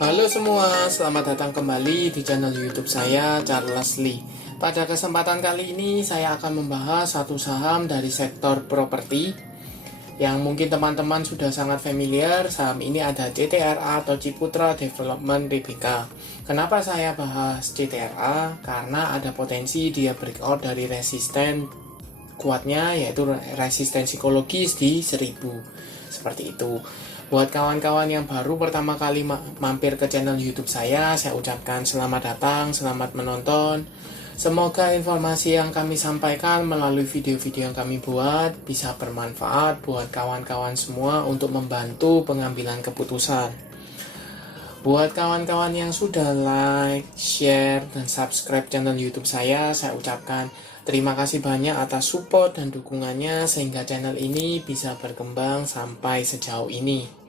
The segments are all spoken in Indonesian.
Halo semua, selamat datang kembali di channel YouTube saya, Charles Lee. Pada kesempatan kali ini saya akan membahas satu saham dari sektor properti yang mungkin teman-teman sudah sangat familiar. Saham ini ada CTRA atau Ciputra Development Tbk. Kenapa saya bahas CTRA? Karena ada potensi dia breakout dari resisten kuatnya, yaitu resisten psikologis di 1000. Seperti itu. Buat kawan-kawan yang baru pertama kali mampir ke channel YouTube saya ucapkan selamat datang, selamat menonton. Semoga informasi yang kami sampaikan melalui video-video yang kami buat bisa bermanfaat buat kawan-kawan semua untuk membantu pengambilan keputusan. Buat kawan-kawan yang sudah like, share, dan subscribe channel YouTube saya ucapkan terima kasih banyak atas support dan dukungannya sehingga channel ini bisa berkembang sampai sejauh ini.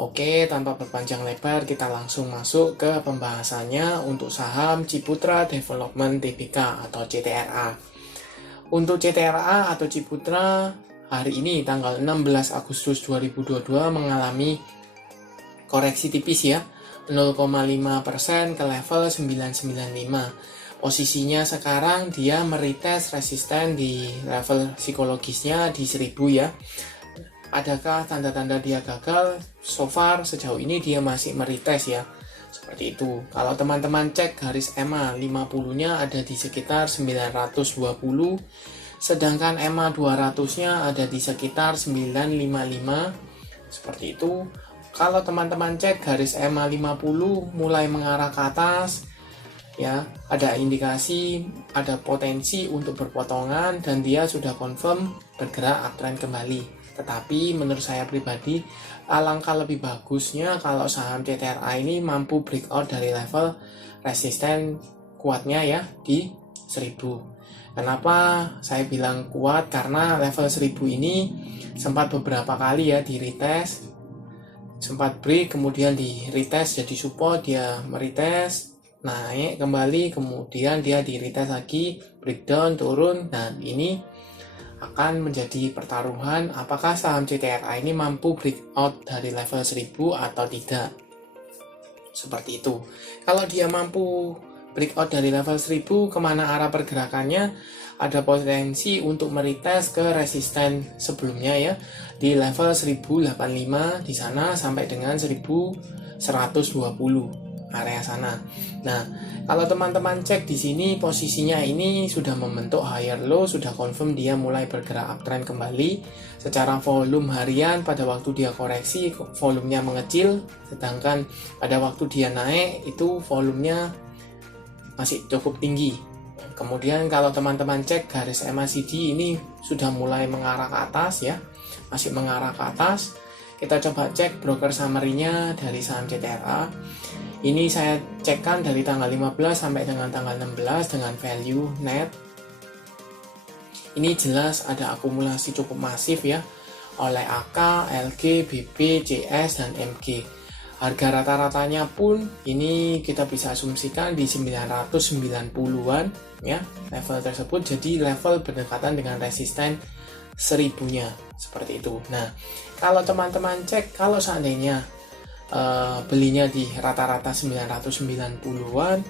Oke, tanpa berpanjang lebar, kita langsung masuk ke pembahasannya untuk saham Ciputra Development Tbk atau CTRA. Untuk CTRA atau Ciputra, hari ini tanggal 16 Agustus 2022 mengalami koreksi tipis ya, 0,5% ke level 995. Posisinya sekarang dia meretest resisten di level psikologisnya di 1000 ya. Adakah tanda-tanda dia gagal? So far sejauh ini dia masih meretest ya. Seperti itu. Kalau teman-teman cek garis EMA 50-nya ada di sekitar 920, sedangkan EMA 200-nya ada di sekitar 955. Seperti itu. Kalau teman-teman cek garis EMA 50 mulai mengarah ke atas, ya, ada indikasi, ada potensi untuk berpotongan dan dia sudah confirm bergerak uptrend kembali. Tetapi menurut saya pribadi, alangkah lebih bagusnya kalau saham CTRA ini mampu breakout dari level resisten kuatnya ya di 1000. Kenapa saya bilang kuat? Karena level 1000 ini sempat beberapa kali ya di retest, sempat break, kemudian di retest jadi support, dia meretest, naik kembali, kemudian dia di retest lagi, breakdown, turun, dan ini akan menjadi pertaruhan apakah saham CTRA ini mampu breakout dari level 1000 atau tidak. Seperti itu. Kalau dia mampu breakout dari level 1000, kemana arah pergerakannya? Ada potensi untuk meretest ke resisten sebelumnya ya, di level 1085 di sana sampai dengan 1120 area sana. Nah, kalau teman-teman cek di sini posisinya ini sudah membentuk higher low, sudah confirm dia mulai bergerak uptrend kembali. Secara volume harian pada waktu dia koreksi volumenya mengecil, sedangkan pada waktu dia naik itu volumenya masih cukup tinggi. Kemudian kalau teman-teman cek garis MACD ini sudah mulai mengarah ke atas ya, masih mengarah ke atas. Kita coba cek broker summary-nya dari saham CTRA. Ini saya cekkan dari tanggal 15 sampai dengan tanggal 16 dengan value net. Ini jelas ada akumulasi cukup masif ya oleh AK, LG, BP, CS, dan MG. Harga rata-ratanya pun ini kita bisa asumsikan di 990-an ya, level tersebut jadi level berdekatan dengan resisten 1000-nya seperti itu. Nah, kalau teman-teman cek, kalau seandainya belinya di rata-rata 990-an,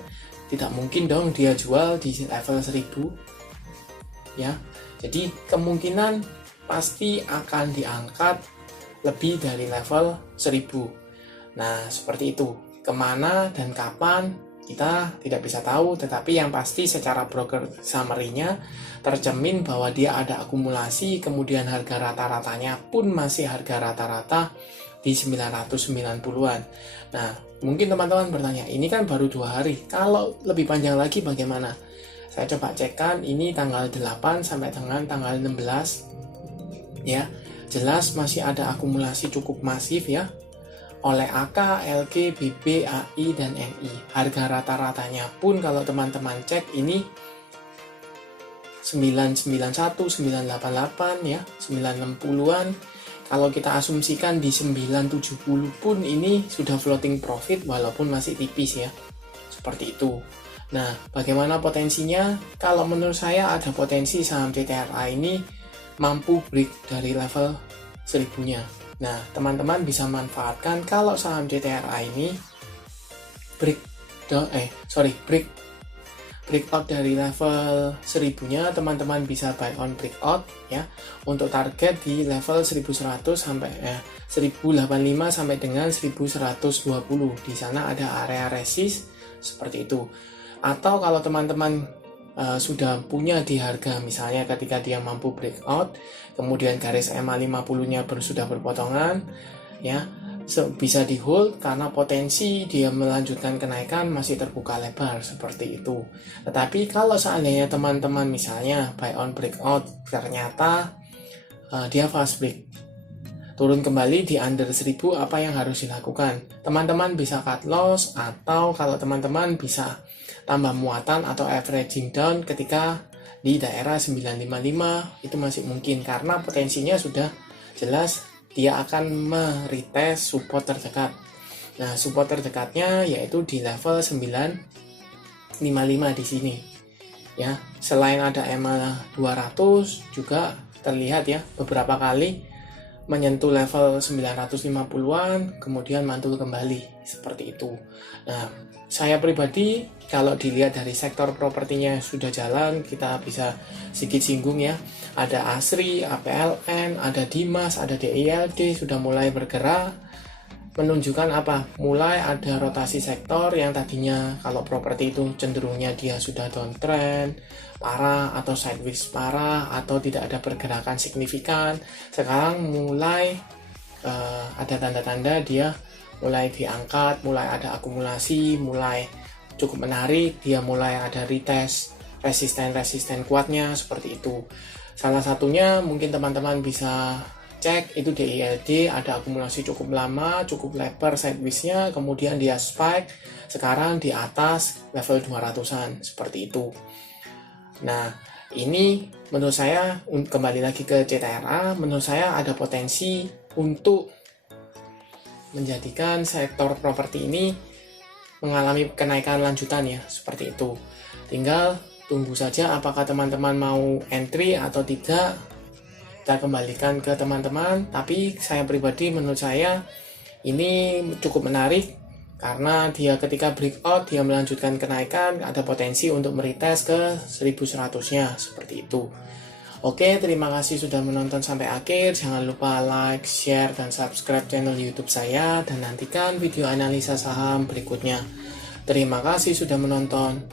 tidak mungkin dong dia jual di level 1000 ya. Jadi kemungkinan pasti akan diangkat lebih dari level 1000. Nah, seperti itu. Kemana dan kapan kita tidak bisa tahu, tetapi yang pasti secara broker summary-nya tercermin bahwa dia ada akumulasi, kemudian harga rata-ratanya pun masih harga rata-rata di 990-an. Nah, mungkin teman-teman bertanya, ini kan baru 2 hari. Kalau lebih panjang lagi bagaimana? Saya coba cekkan ini tanggal 8 sampai dengan tanggal 16. Ya, jelas masih ada akumulasi cukup masif ya oleh AK, LG, BP, AI, dan NI. Harga rata-ratanya pun kalau teman-teman cek ini 991, 988 ya, 960-an. Kalau kita asumsikan di 970 pun ini sudah floating profit walaupun masih tipis ya. Seperti itu. Nah, bagaimana potensinya? Kalau menurut saya ada potensi saham CTRA ini mampu break dari level 1000-nya. Nah, teman-teman bisa manfaatkan kalau saham CTRA ini breakout dari level 1000-nya, teman-teman bisa buy on breakout ya. Untuk target di level 1100 sampai 1085 sampai dengan 1120. Di sana ada area resist seperti itu. Atau kalau teman-teman sudah punya di harga, misalnya ketika dia mampu breakout, kemudian garis EMA 50-nya sudah berpotongan ya, bisa di hold karena potensi dia melanjutkan kenaikan masih terbuka lebar seperti itu. Tetapi kalau seandainya teman-teman misalnya buy on breakout, ternyata dia fast break, turun kembali di under 1000, apa yang harus dilakukan? Teman-teman bisa cut loss, atau kalau teman-teman bisa tambah muatan atau averaging down ketika di daerah 955, itu masih mungkin karena potensinya sudah jelas dia akan meretest support terdekat. Nah, support terdekatnya yaitu di level 955 di sini. Ya, selain ada EMA 200 juga terlihat ya beberapa kali menyentuh level 950-an, kemudian mantul kembali seperti itu. Nah, saya pribadi kalau dilihat dari sektor propertinya sudah jalan, kita bisa sedikit singgung ya. Ada ASRI, APLN, ada Dimas, ada DILD sudah mulai bergerak, menunjukkan apa? Mulai ada rotasi sektor yang tadinya kalau properti itu cenderungnya dia sudah downtrend parah atau sideways parah atau tidak ada pergerakan signifikan. Sekarang mulai ada tanda-tanda dia mulai diangkat, mulai ada akumulasi, mulai cukup menarik, dia mulai ada retest resisten kuatnya seperti itu. Salah satunya mungkin teman-teman bisa cek itu DILD, ada akumulasi cukup lama, cukup lebar sideways-nya, kemudian dia spike sekarang di atas level 200-an seperti itu. Nah, ini menurut saya, kembali lagi ke CTRA, menurut saya ada potensi untuk menjadikan sektor properti ini mengalami kenaikan lanjutan ya, seperti itu. Tinggal tunggu saja apakah teman-teman mau entry atau tidak, kita kembalikan ke teman-teman. Tapi saya pribadi, menurut saya ini cukup menarik karena dia ketika breakout dia melanjutkan kenaikan, ada potensi untuk meretest ke 1100-nya seperti itu. Oke, terima kasih sudah menonton sampai akhir. Jangan lupa like, share, dan subscribe channel YouTube saya, dan nantikan video analisa saham berikutnya. Terima kasih sudah menonton.